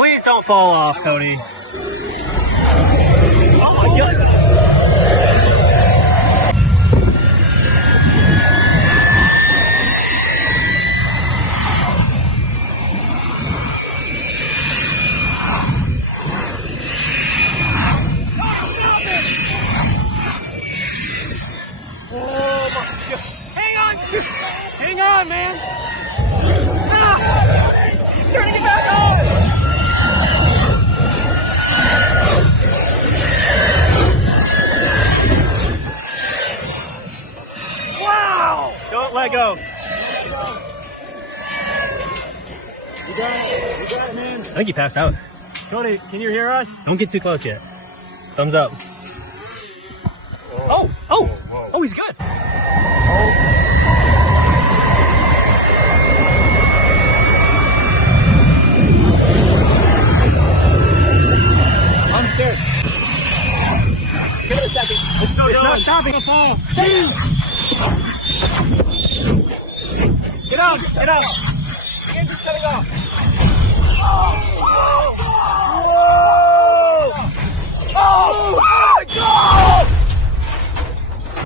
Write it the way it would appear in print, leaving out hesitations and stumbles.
Please don't fall off, Cody. Oh my God. Hang on, man! Ah! He's turning it back on! Wow! Don't let go. You got it. You got it, man. I think he passed out. Cody, can you hear us? Don't get too close yet. Thumbs up. Oh, he's good. I'm scared. Give it a second. Let's go, It's not Dylan. stopping. It'll fall. Get out. Get out. The engine's cutting off. Oh.